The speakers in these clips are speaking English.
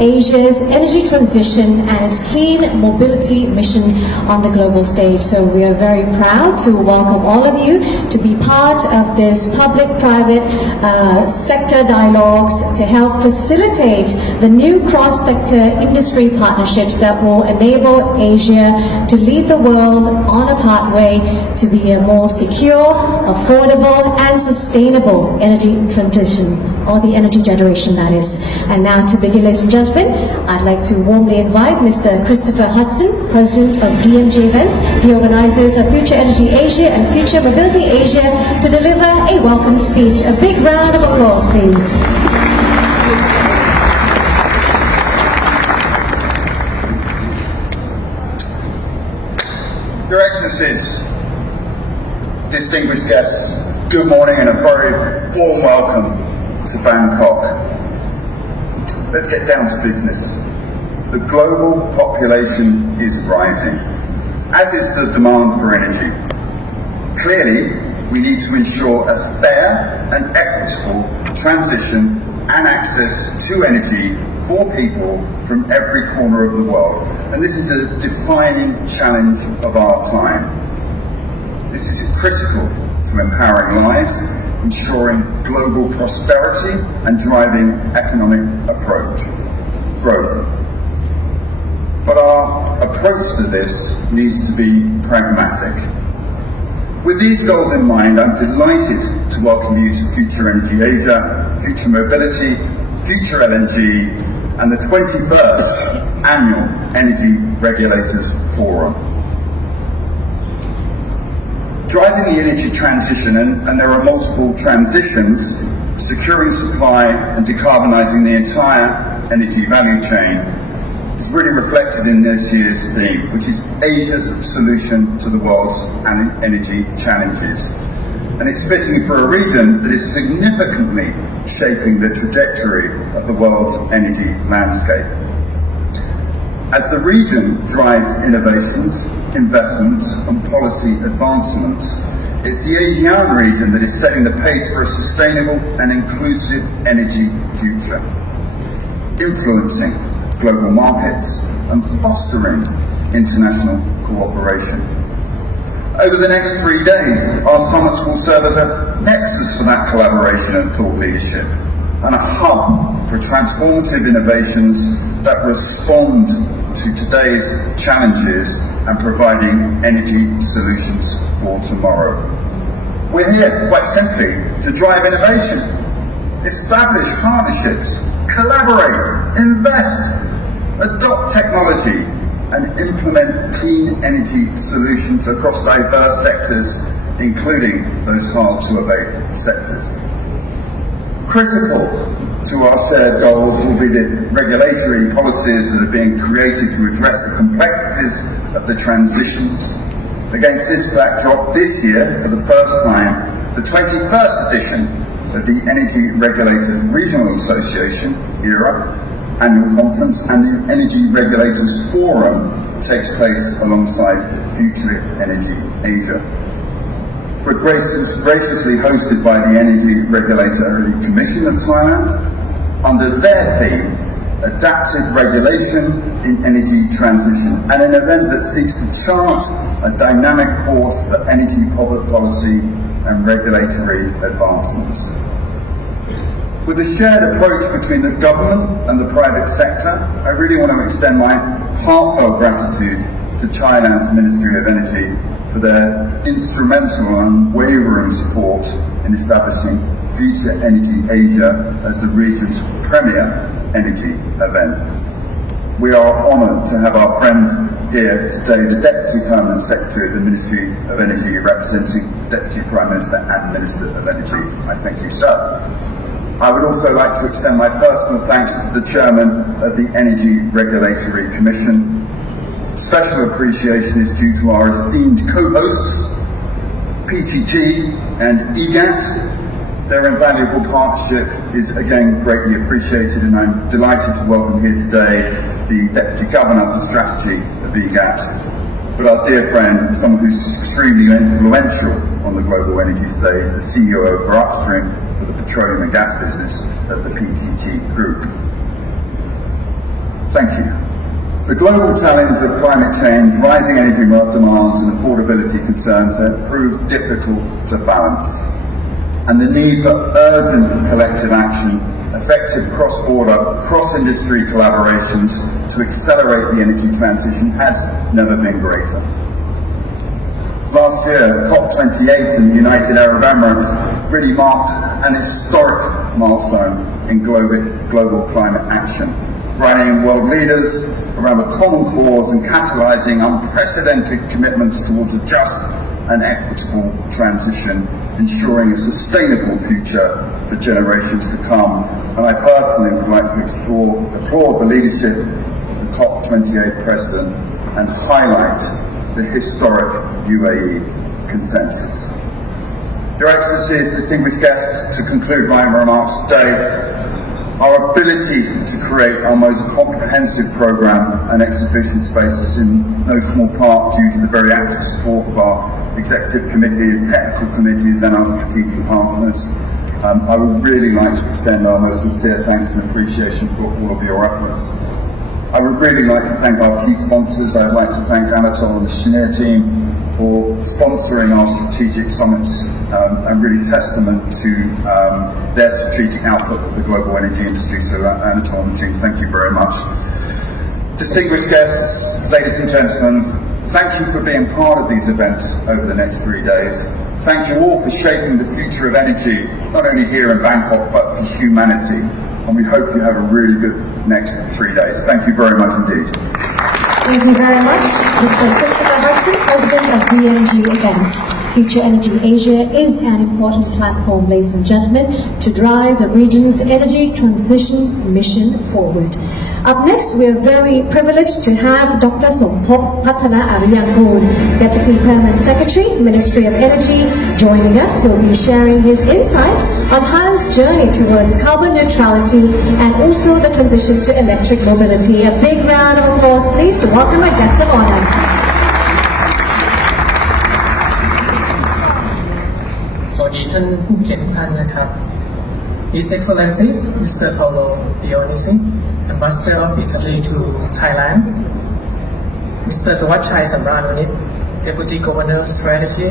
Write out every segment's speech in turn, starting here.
Asia's energy transition and its clean mobility mission on the global stage. So we are very proud to welcome all of you to be part of this public-private sector dialogues to help facilitate the new cross-sector industry partnerships that will enable Asia to lead the world on a pathway to be a more secure, affordable and sustainable energy transition, or the energy generation that is. And now to begin, ladies and gentlemen, I'd like to warmly invite Mr. Christopher Hudson, President of DMG Events, the organizers of Future Energy Asia and Future Mobility Asia, to deliver a welcome speech. A big round of applause, please. Your Excellencies, distinguished guests, good morning and a very warm welcome to Bangkok. Let's get down to business. The global population is rising, as is the demand for energy. Clearly, we need to ensure a fair and equitable transition and access to energy for people from every corner of the world. And this is a defining challenge of our time. This is critical to empowering lives, ensuring global prosperity and driving economic growth. But our approach to this needs to be pragmatic. With these goals in mind, I'm delighted to welcome you to Future Energy Asia, Future Mobility, Future LNG, and the 21st Annual Energy Regulators Forum. Driving the energy transition, and there are multiple transitions, securing supply and decarbonising the entire energy value chain, is really reflected in this year's theme, which is Asia's solution to the world's energy challenges. And it's fitting for a region that is significantly shaping the trajectory of the world's energy landscape. As the region drives innovations, investments and policy advancements, it's the ASEAN region that is setting the pace for a sustainable and inclusive energy future, influencing global markets and fostering international cooperation. Over the next 3 days, our summits will serve as a nexus for that collaboration and thought leadership, and a hub for transformative innovations that respond to today's challenges and providing energy solutions for tomorrow. We're here, quite simply, to drive innovation, establish partnerships, collaborate, invest, adopt technology, and implement clean energy solutions across diverse sectors, including those hard-to-abate sectors. Critical to our shared goals will be the regulatory policies that are being created to address the complexities of the transitions. Against this backdrop, this year, for the first time, the 21st edition of the Energy Regulators Regional Association, ERA, annual conference and the Energy Regulators Forum takes place alongside Future Energy Asia. We're graciously hosted by the Energy Regulatory Commission of Thailand under their theme, Adaptive Regulation in Energy Transition, and an event that seeks to chart a dynamic course for energy public policy and regulatory advancements. With a shared approach between the government and the private sector, I really want to extend my heartfelt gratitude to Thailand's Ministry of Energy for their instrumental and unwavering support in establishing Future Energy Asia as the region's premier energy event. We are honoured to have our friend here today, the Deputy Permanent Secretary of the Ministry of Energy, representing Deputy Prime Minister and Minister of Energy. I thank you, sir. I would also like to extend my personal thanks to the Chairman of the Energy Regulatory Commission. Special appreciation is due to our esteemed co-hosts, PTG and EGAT. Their invaluable partnership is again greatly appreciated, and I'm delighted to welcome here today the Deputy Governor for Strategy of EGAT, but our dear friend, someone who's extremely influential on the global energy stage, the CEO for Upstream for the petroleum and gas business at the PTT Group. Thank you. The global challenge of climate change, rising energy demands and affordability concerns have proved difficult to balance. And the need for urgent collective action, effective cross-border, cross-industry collaborations to accelerate the energy transition has never been greater. Last year, COP28 in the United Arab Emirates really marked an historic milestone in global climate action, rallying world leaders around a common cause and catalysing unprecedented commitments towards a just and equitable transition, ensuring a sustainable future for generations to come. And I personally would like to applaud the leadership of the COP28 President and highlight the historic UAE consensus. Your Excellencies, distinguished guests, to conclude my remarks today, our ability to create our most comprehensive programme and exhibition spaces in no small part due to the very active support of our executive committees, technical committees and our strategic partners. I would really like to extend our most sincere thanks and appreciation for all of your efforts. I would really like to thank our key sponsors. I'd like to thank Anatol and the Cheniere team for sponsoring our strategic summits and really testament to their strategic output for the global energy industry. So Anatol and the team, thank you very much. Distinguished guests, ladies and gentlemen, thank you for being part of these events over the next 3 days. Thank you all for shaping the future of energy, not only here in Bangkok, but for humanity. And we hope you have a really good next 3 days. Thank you very much indeed. Thank you very much, Mr. Christopher Hudson, President of DMG Events. Future Energy Asia is an important platform, ladies and gentlemen, to drive the region's energy transition mission forward. Up next, we are very privileged to have Dr. Sompop Pathana Ariyangul, Deputy Permanent Secretary, Ministry of Energy, joining us. He'll be sharing his insights on Thailand's journey towards carbon neutrality and also the transition to electric mobility. A big round of applause, please, to welcome our guest of honor. สวัสดีท่านผู้เกียรติทุกท่านนะครับ His Excellencies Mr. Paolo Dionisi, Ambassador of Italy to Thailand, Mr. Tawachai Samranwanit, Deputy Governor Strategy,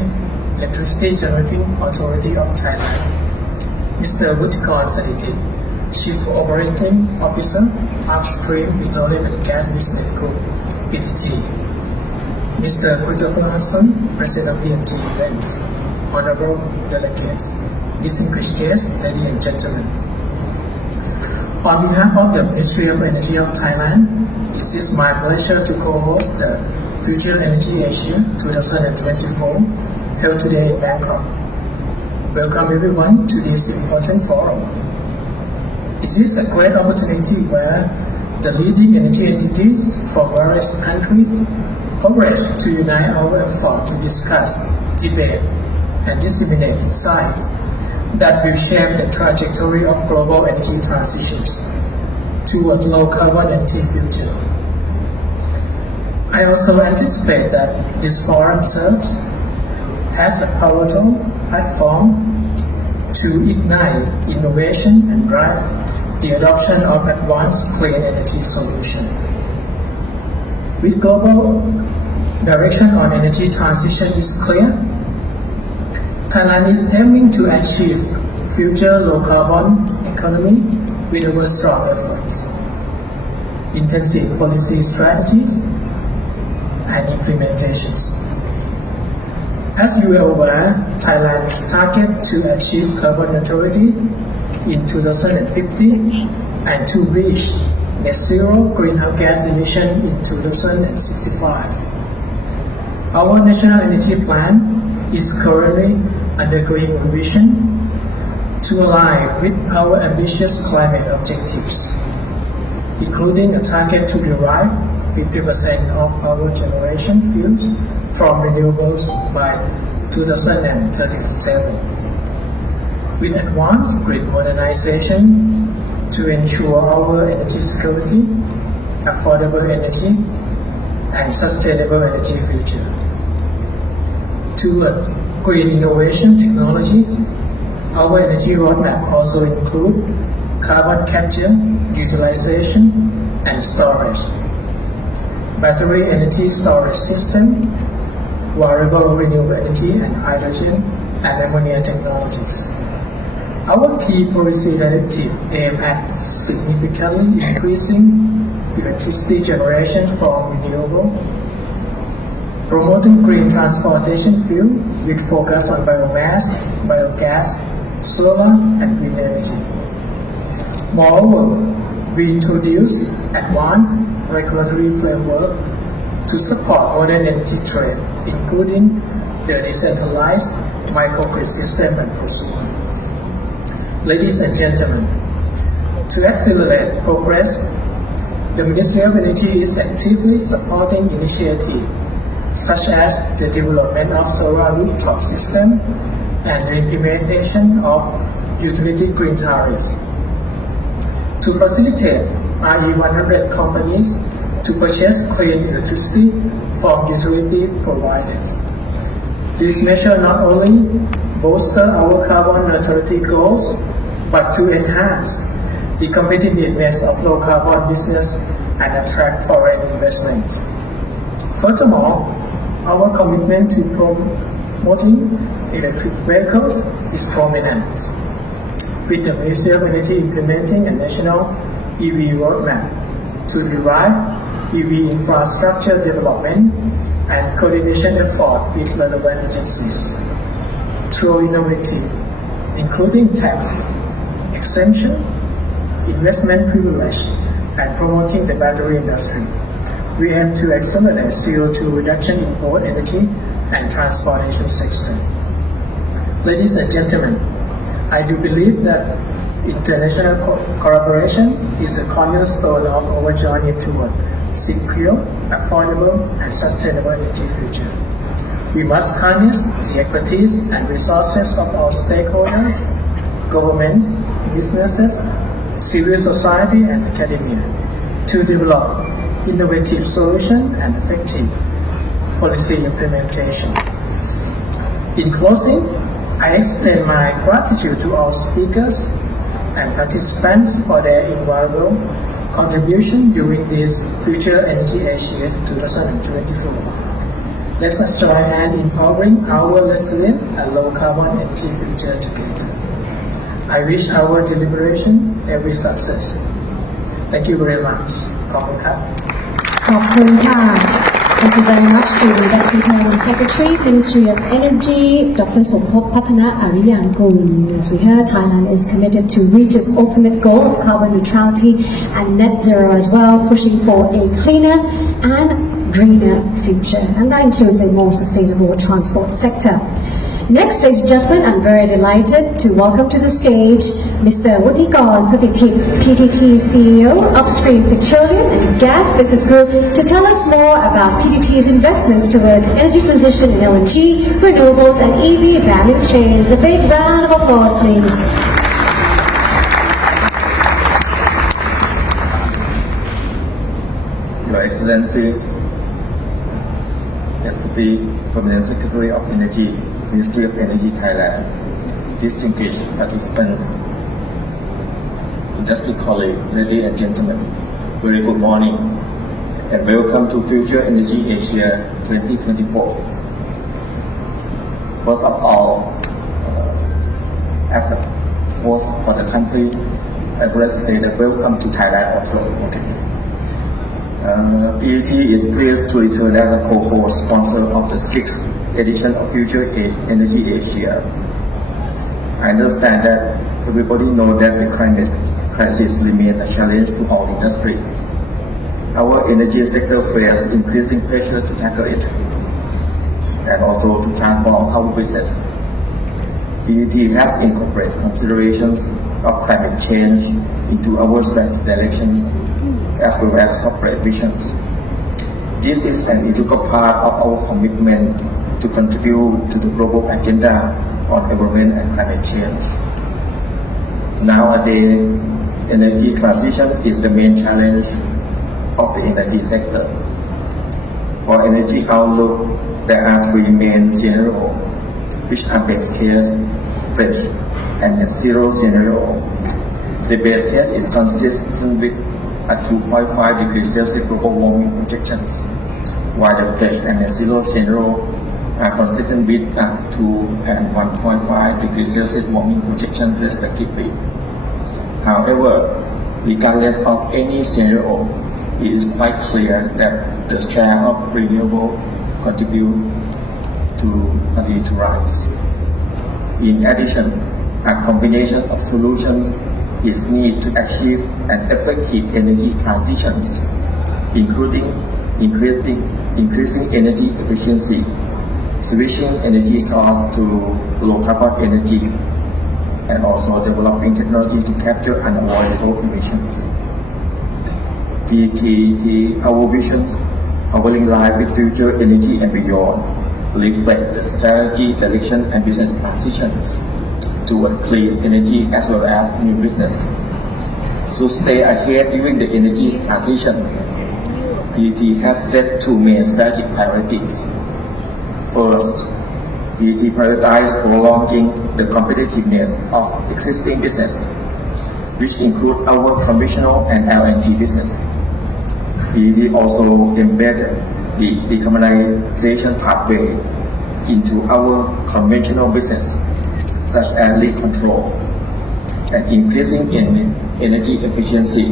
Electricity Generating Authority of Thailand, Mr. Wutikon Saditit, Chief Operating Officer, Upstream Petroleum and Gas Business Group, PTT, Mr. Christopher Hudson, President of DMG Events, Honorable delegates, distinguished guests, ladies and gentlemen. On behalf of the Ministry of Energy of Thailand, it is my pleasure to co-host the Future Energy Asia 2024 held today in Bangkok. Welcome everyone to this important forum. It is a great opportunity where the leading energy entities from various countries converge to unite our effort to discuss, debate, and disseminate insights that will shape the trajectory of global energy transitions toward low-carbon energy future. I also anticipate that this forum serves as a pivotal platform to ignite innovation and drive the adoption of advanced clean energy solutions. With global direction on energy transition is clear, Thailand is aiming to achieve future low-carbon economy with our strong efforts, intensive policy strategies, and implementations. As you are aware, Thailand's target to achieve carbon neutrality in 2050 and to reach net zero greenhouse gas emission in 2065. Our national energy plan is currently undergoing revision to align with our ambitious climate objectives, including a target to derive 50% of our generation fuels from renewables by 2037, with advanced grid modernization to ensure our energy security, affordable energy, and sustainable energy future. Toward green innovation technologies, our energy roadmap also includes carbon capture, utilization, and storage, battery energy storage system, variable renewable energy and hydrogen and ammonia technologies. Our key policy directives aim at significantly increasing electricity generation from renewable, promoting green transportation fuel with focus on biomass, biogas, solar, and wind energy. Moreover, we introduce advanced regulatory framework to support modern energy trade, including the decentralized microgrid system and prosumer. Ladies and gentlemen, to accelerate progress, the Ministry of Energy is actively supporting initiatives such as the development of solar rooftop system and the implementation of utility green tariffs. To facilitate RE100 companies to purchase clean electricity from utility providers. This measure not only bolster our carbon neutrality goals, but to enhance the competitiveness of low carbon business and attract foreign investment. Furthermore, our commitment to promoting electric vehicles is prominent, with the Ministry of Energy implementing a national EV roadmap to derive EV infrastructure development and coordination effort with relevant agencies through innovative, including tax exemption, investment privilege, and promoting the battery industry. We aim to accelerate CO2 reduction in both energy and transportation sector. Ladies and gentlemen, I do believe that international collaboration is the cornerstone of our journey toward secure, affordable, and sustainable energy future. We must harness the expertise and resources of our stakeholders, governments, businesses, civil society, and academia to develop innovative solutions and effective policy implementation. In closing, I extend my gratitude to our speakers and participants for their invaluable contribution during this Future Energy Asia 2024. Let us join hands in powering our resilient and low-carbon energy future together. I wish our deliberation every success. Thank you very much. ขอบคุณครับ ขอบคุณค่ะ Thank you very much to the Deputy Permanent Secretary, Ministry of Energy, Dr. Sompop Pathana Ariyangun. As we heard, Thailand is committed to reach its ultimate goal of carbon neutrality and net zero as well, pushing for a cleaner and greener future. And that includes a more sustainable transport sector. Next, ladies and gentlemen, I'm very delighted to welcome to the stage Mr. Wuttikorn Satithip, PTT CEO, Upstream Petroleum and Gas Business Group, to tell us more about PTT's investments towards energy transition in LNG, renewables and EV value chains. A big round of applause, please. Your Excellency, Deputy Permanent Secretary of Energy, Ministry of Energy Thailand, distinguished participants, industry colleagues, ladies and gentlemen, very good morning and welcome to Future Energy Asia 2024. First of all, as a host for the country, I would like to say that welcome to Thailand also. Okay. PTT is pleased to return as a co-host sponsor of the 6th edition of Future Energy Asia. I understand that everybody knows that the climate crisis remains a challenge to all industry. Our energy sector faces increasing pressure to tackle it and also to transform our business. PTT has incorporated considerations of climate change into our strategic directions as well as corporate visions. This is an integral part of our commitment to contribute to the global agenda on environment and climate change. Nowadays, energy transition is the main challenge of the energy sector. For energy outlook, there are three main scenarios, which are base case, bridge, and net zero scenario. The base case is consistent with at 2.5 degrees Celsius global warming projections, while the pledge and net zero scenario are consistent with 2 and 1.5 degrees Celsius warming projections respectively. However, regardless of any scenario, it is quite clear that the share of renewable continue to rise. In addition, a combination of solutions is needed to achieve an effective energy transition, including increasing energy efficiency, switching energy sources to low carbon energy, and also developing technology to capture unavoidable emissions. PTT, our visions, powering life with future energy and beyond, reflect the strategy, direction, and business transitions toward clean energy as well as new business. To stay ahead during the energy transition, PTT has set two main strategic priorities. First, PTT prioritizes prolonging the competitiveness of existing business, which include our conventional and LNG business. PTT also embedded the decarbonization pathway into our conventional business, such as leak control and increasing energy efficiency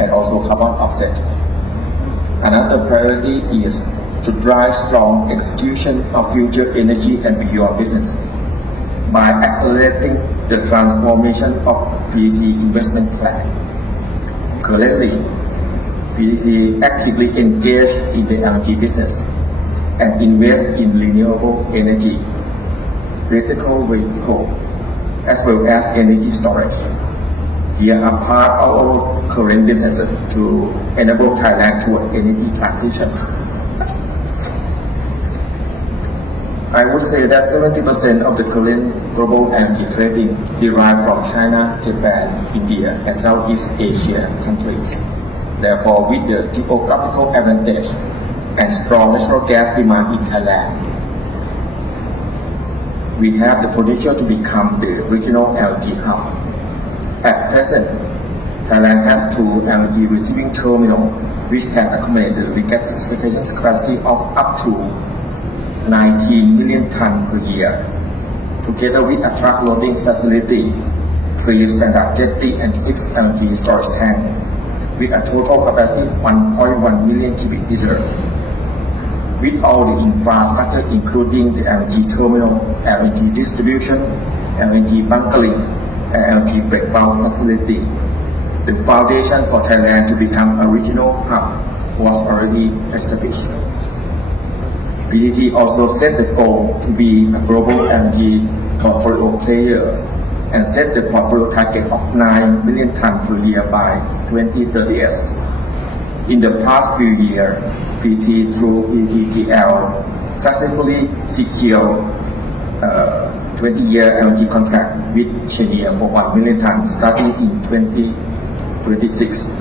and also carbon offset. Another priority is to drive strong execution of future energy and beyond business by accelerating the transformation of PTT investment plan. Currently, PTT actively engaged in the LNG business and invest in renewable energy, electrical vehicle, as well as energy storage. Here are part of our current businesses to enable Thailand toward energy transitions. I would say that 70% of the current global energy trading derives from China, Japan, India, and Southeast Asia countries. Therefore, with the geographical advantage and strong natural gas demand in Thailand, we have the potential to become the regional LNG hub. At present, Thailand has two LNG receiving terminals which can accommodate the regasification capacity of up to 19 million tons per year, together with a truck loading facility, 3 standard jetty and 6 LNG storage tanks, with a total capacity 1.1 million cubic meters. With all the infrastructure including the LNG terminal, LNG distribution, LNG bunkering, and LNG breakdown facility, the foundation for Thailand to become a regional hub was already established. PTT also set the goal to be a global LNG portfolio player and set the portfolio target of 9 million tons per year by 2030. In the past few years, PTT through PTTGL successfully secured 20-year LNG contract with Cheniere for 1 million tons starting in 2026.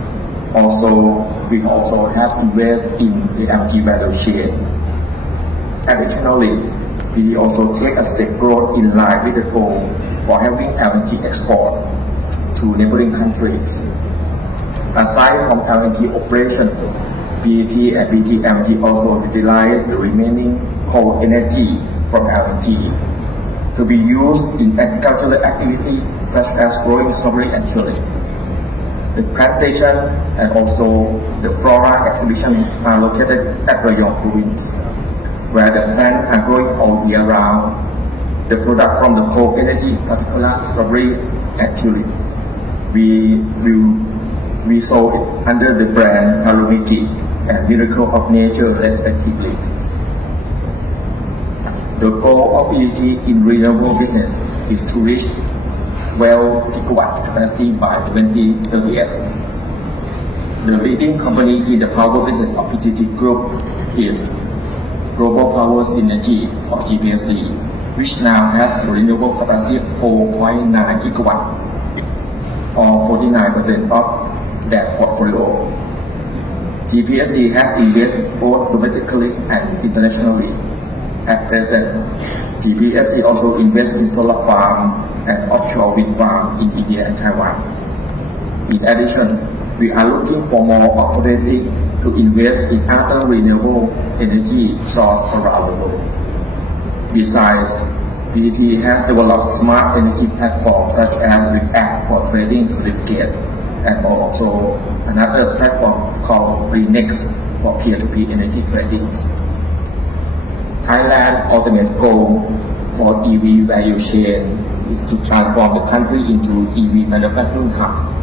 We also have invested in the LNG value chain. Additionally, PTT also take a step growth in line with the goal for having LNG export to neighboring countries. Aside from LNG operations, PTT and PTT LNG also utilize the remaining coal energy from LNG to be used in agricultural activity such as growing strawberry and chili. The plantation and also the flora exhibition are located at Rayong province, where the plants are growing all year round. The product from the coal energy, particularly strawberry and tulip, we sold it under the brand Harumiki and Miracle of Nature respectively. The goal of PTT in renewable business is to reach 12 gigawatt capacity by 2030. The leading company in the power business of PTT Group is Global Power Synergy or GPSC, which now has a renewable capacity of 4.9 gigawatt, or 49% of that portfolio. GPSC has invested both domestically and internationally. At present, GPSC also invests in solar farm and offshore wind farm in India and Taiwan. In addition, we are looking for more opportunity to invest in other renewable energy sources around the world. Besides, PTT has developed smart energy platforms such as React for trading certificates and also another platform called Renex for peer-to-peer energy trading. Thailand's ultimate goal for EV value chain is to transform the country into EV manufacturing hub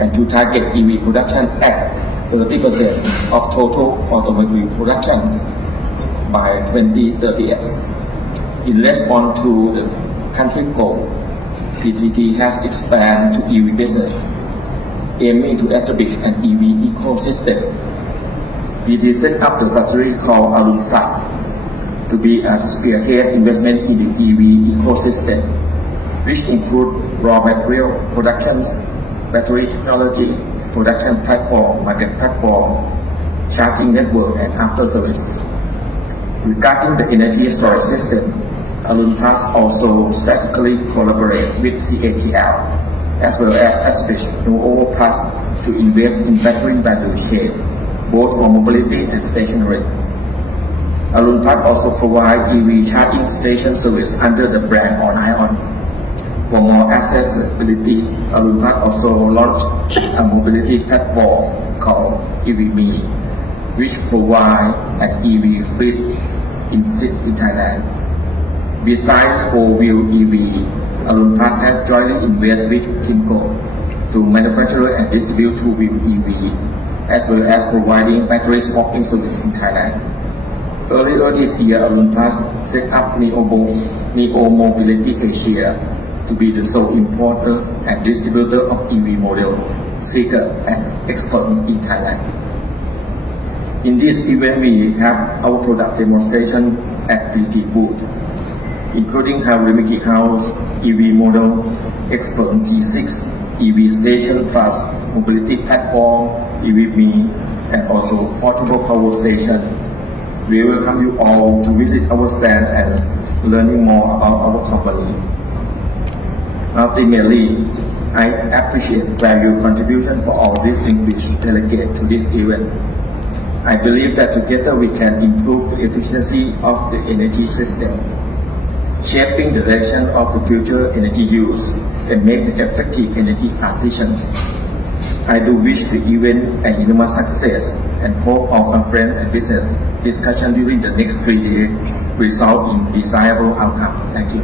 and to target EV production at 30% of total automobile production by 2030. In response to the country goal, PTT has expanded to EV business, aiming to establish an EV ecosystem. PTT set up the subsidiary called Arun Plus to be a spearhead investment in the EV ecosystem, which include raw material productions, battery technology, production platform, market platform, charging network, and after services. Regarding the energy storage system, Arun Plus also strategically collaborate with CATL, as well as establish Nuovo Plus to invest in battery value chain, both for mobility and stationary. Arun Plus also provide EV charging station service under the brand ON-ION. For more accessibility, Arun Plus also launched a mobility platform called EVme, which provide an EV fleet in Thailand. Besides 4-wheel EV, Arun Plus has jointly invested with Kimco to manufacture and distribute 2-wheel EV, as well as providing battery swapping service in Thailand. Earlier this year, Arun Plus set up Neo Mobility Asia to be the sole importer and distributor of EV model, Seeker and Expert in Thailand. In this event, we have our product demonstration at PTT booth, including Harimiki House EV model, Expert G6, EV Station Plus, Mobility Platform, EVme, and also Portable Power Station. We welcome you all to visit our stand and learning more about our company. Ultimately, I appreciate your contribution for all distinguished delegates to this event. I believe that together we can improve the efficiency of the energy system, shaping the direction of the future energy use and make the effective energy transitions. I do wish the event an enormous success and hope our conference and business discussion during the next 3 days result in desirable outcome. Thank you.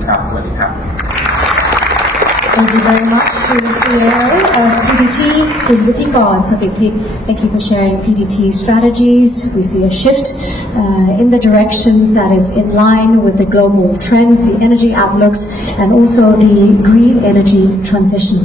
Thank you very much to the CEO of PTT, Khun Witthikon Sathipit. Thank you for sharing PTT strategies. We see a shift in the directions that is in line with the global trends, the energy outlooks, and also the green energy transition.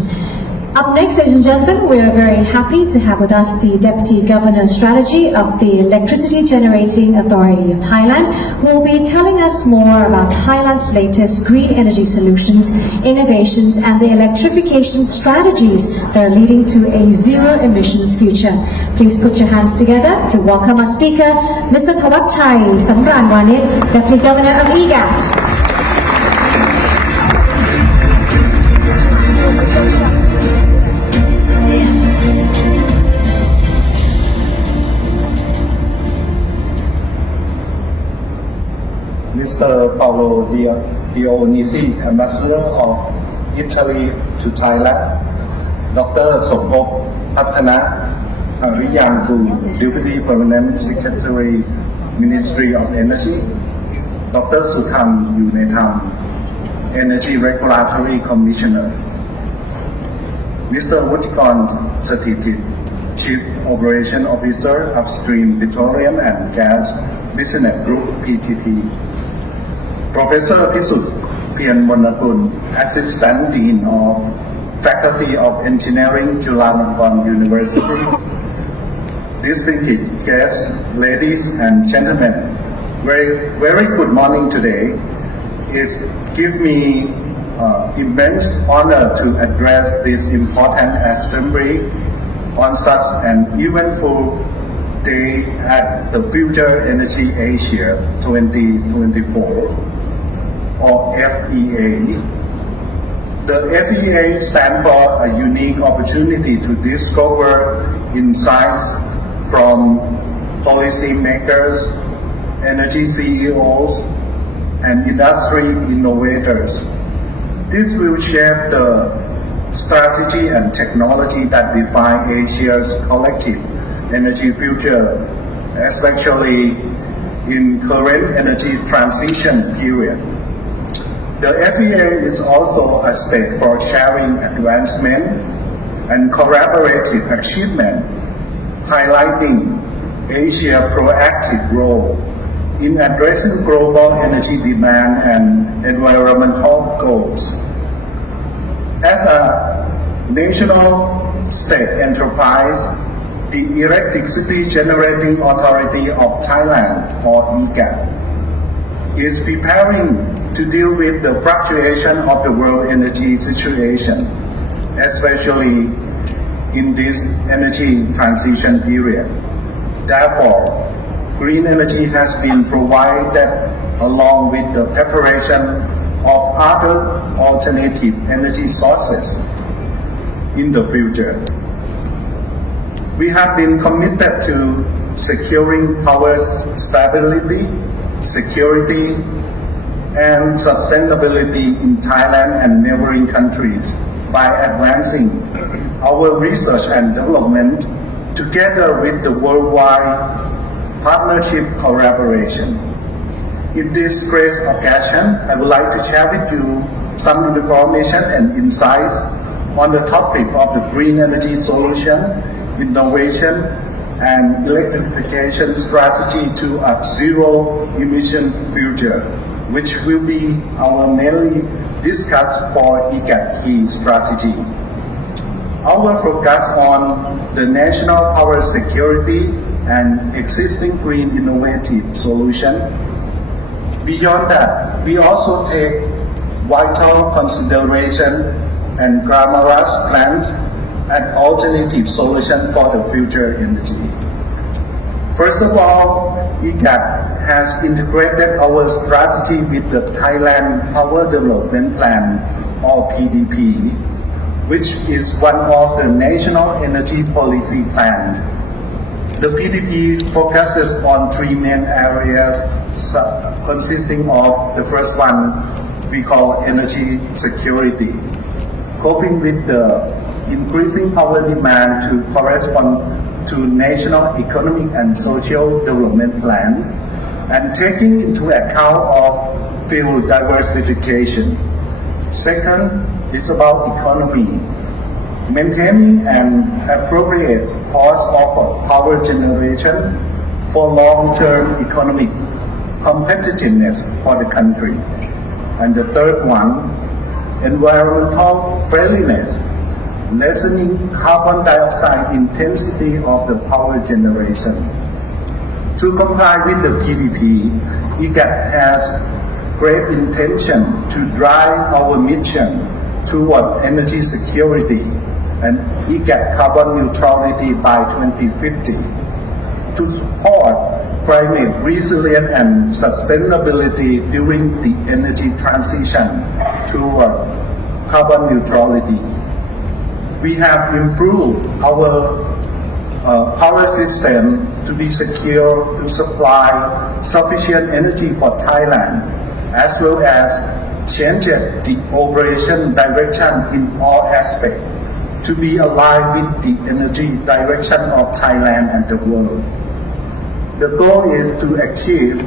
Up next, ladies and gentlemen, we are very happy to have with us the Deputy Governor Strategy of the Electricity Generating Authority of Thailand, who will be telling us more about Thailand's latest green energy solutions, innovations, and the electrification strategies that are leading to a zero-emissions future. Please put your hands together to welcome our speaker, Mr. Thawatchai Samranwanit, Deputy Governor of EGAT. Mr. Paolo Dionisi, Ambassador of Italy to Thailand, Dr. Sompop Pattana Hariyanku, Deputy Permanent Secretary, Ministry of Energy, Dr. Sutham Yunetam, Energy Regulatory Commissioner, Mr. Witthikon Sathipit, Chief Operation Officer, Upstream Petroleum and Gas Business Group, PTT, Professor Pisut Pianmonakul, Assistant Dean of Faculty of Engineering, Chulalongkorn University, distinguished guests, ladies and gentlemen, very good morning today. It gives me immense honor to address this important assembly on such an eventful day at the Future Energy Asia 2024, or FEA. The FEA stands for a unique opportunity to discover insights from policymakers, energy CEOs, and industry innovators. This will shape the strategy and technology that define Asia's collective energy future, especially in current energy transition period. The FEA is also a stage for sharing advancement and collaborative achievement, highlighting Asia's proactive role in addressing global energy demand and environmental goals. As a national state enterprise, the Electricity Generating Authority of Thailand, or EGAT, is preparing to deal with the fluctuation of the world energy situation, especially in this energy transition period. Therefore, green energy has been provided along with the preparation of other alternative energy sources in the future. We have been committed to securing power stability, security, and sustainability in Thailand and neighboring countries by advancing our research and development together with the worldwide partnership collaboration. In this great occasion, I would like to share with you some information and insights on the topic of the green energy solution, innovation, and electrification strategy to a zero-emission future, which will be our mainly discussed for EGAT key strategy. Our focus on the national power security and existing green innovative solution. Beyond that, we also take vital consideration and glamorous plans and alternative solution for the future energy. First of all, EGAT has integrated our strategy with the Thailand Power Development Plan, or PDP, which is one of the national energy policy plans. The PDP focuses on three main areas consisting of the first one we call energy security, coping with the increasing power demand to correspond to national economic and social development plan, and taking into account of field diversification. Second is about economy, maintaining an appropriate cost of power generation for long-term economic competitiveness for the country. And the third one, environmental friendliness, lessening carbon dioxide intensity of the power generation. To comply with the PDP, EGAT has great intention to drive our mission toward energy security and EGAT carbon neutrality by 2050 to support climate resilience and sustainability during the energy transition toward carbon neutrality. We have improved our power system to be secure to supply sufficient energy for Thailand, as well as changed the operation direction in all aspects to be aligned with the energy direction of Thailand and the world. The goal is to achieve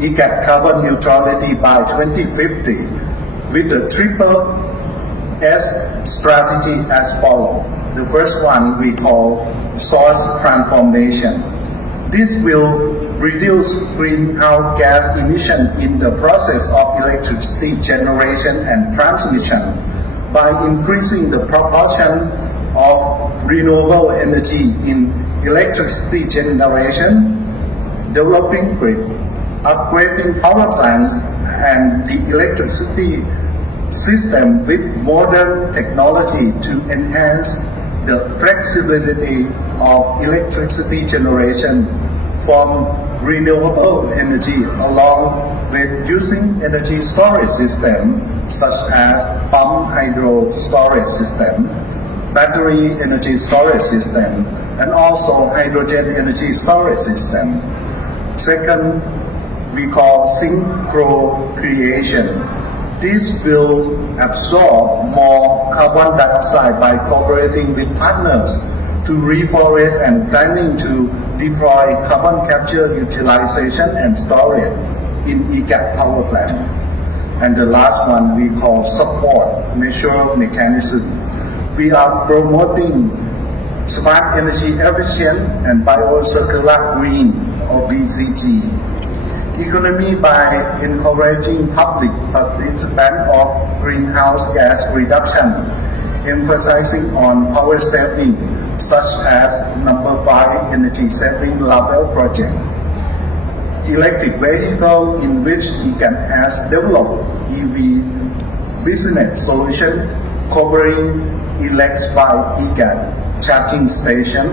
EGAT carbon neutrality by 2050 with the triple S strategy as follows. The first one we call source transformation. This will reduce greenhouse gas emission in the process of electricity generation and transmission by increasing the proportion of renewable energy in electricity generation, developing grid, upgrading power plants, and the electricity system with modern technology to enhance the flexibility of electricity generation from renewable energy along with using energy storage system such as pumped hydro storage system, battery energy storage system, and also hydrogen energy storage system. Second, we call synchro creation. This will absorb more carbon dioxide by cooperating with partners to reforest and planning to deploy carbon capture, utilization, and storage in EGAT power plant. And the last one we call support measure mechanism. We are promoting smart energy efficient and biocircular green or BCG economy by encouraging public participation of greenhouse gas reduction, emphasizing on power saving such as number 5 energy saving level project. Electric vehicle in which EGAT has developed EV business solution covering Elex by EGAT charging station,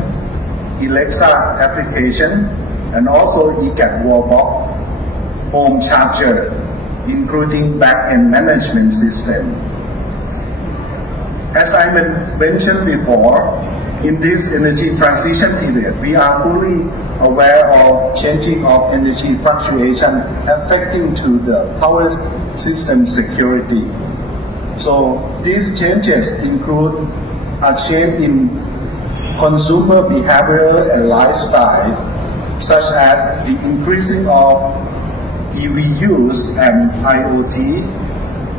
Alexa application, and also EGAT wallbox home charger, including back-end management system. As I mentioned before, in this energy transition period, we are fully aware of changing of energy fluctuation affecting to the power system security. So these changes include a change in consumer behavior and lifestyle, such as the increasing of EV use and IoT,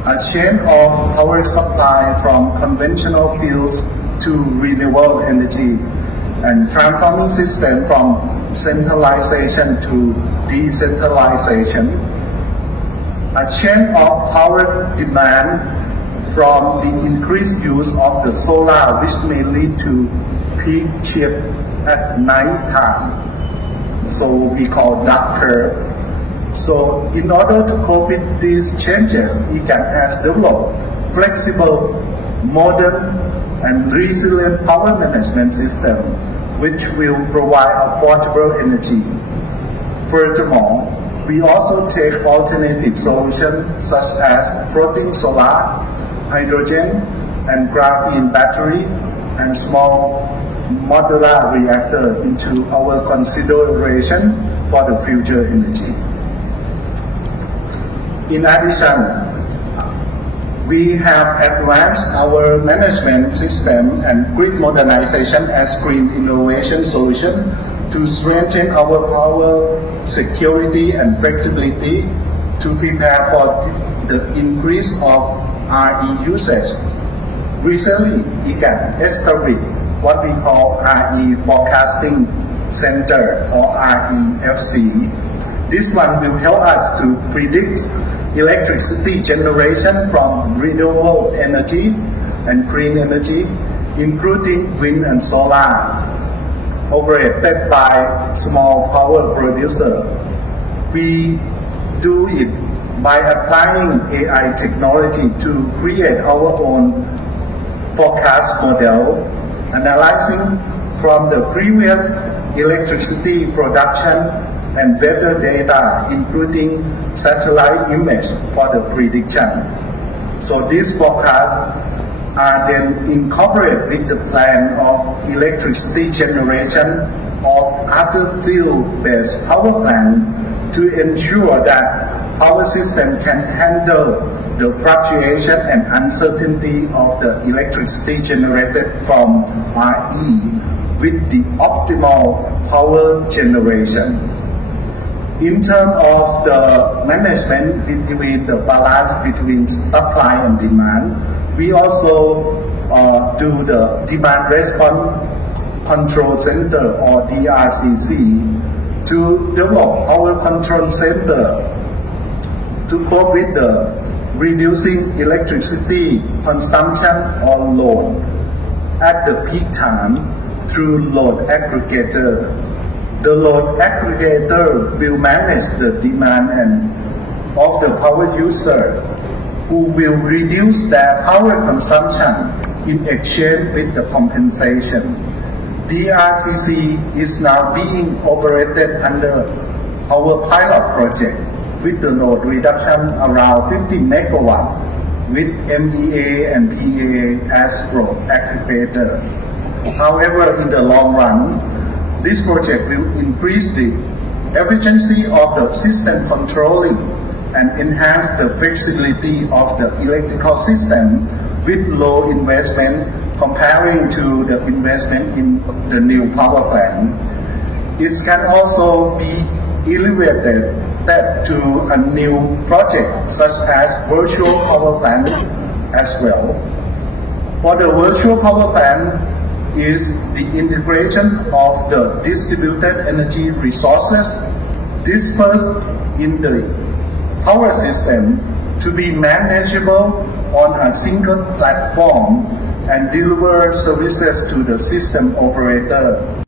a change of power supply from conventional fuels to renewable energy, and transforming system from centralization to decentralization, a change of power demand from the increased use of the solar, which may lead to peak shift at night time. So we call dark curve. So in order to cope with these changes, EGAT has developed flexible, modern, and resilient power management system, which will provide affordable energy. Furthermore, we also take alternative solutions such as floating solar, hydrogen, and graphene battery, and small modular reactor into our consideration for the future energy. In addition, we have advanced our management system and grid modernization as green innovation solution to strengthen our power security and flexibility to prepare for the increase of RE usage. Recently, EGAT established what we call RE Forecasting Center or REFC. This one will help us to predict electricity generation from renewable energy and green energy, including wind and solar, operated by small power producer. We do it by applying AI technology to create our own forecast model, analyzing from the previous electricity production and weather data, including satellite image for the prediction. So these forecasts are then incorporated with the plan of electricity generation of other field-based power plants to ensure that power system can handle the fluctuation and uncertainty of the electricity generated from RE with the optimal power generation. In terms of the management between the balance between supply and demand, we also do the Demand Response Control Center or DRCC to develop our control center to cope with the reducing electricity consumption or load at the peak time through load aggregator. The load aggregator will manage the demand of the power user, who will reduce their power consumption in exchange with the compensation. DRCC is now being operated under our pilot project with the load reduction around 50 megawatt with MEA and PA as growth aggregator. However, in the long run, this project will increase the efficiency of the system controlling and enhance the flexibility of the electrical system with low investment comparing to the investment in the new power plant. It can also be elevated to a new project such as virtual power plant as well. For the virtual power plant is the integration of the distributed energy resources dispersed in the power system to be manageable on a single platform and deliver services to the system operator.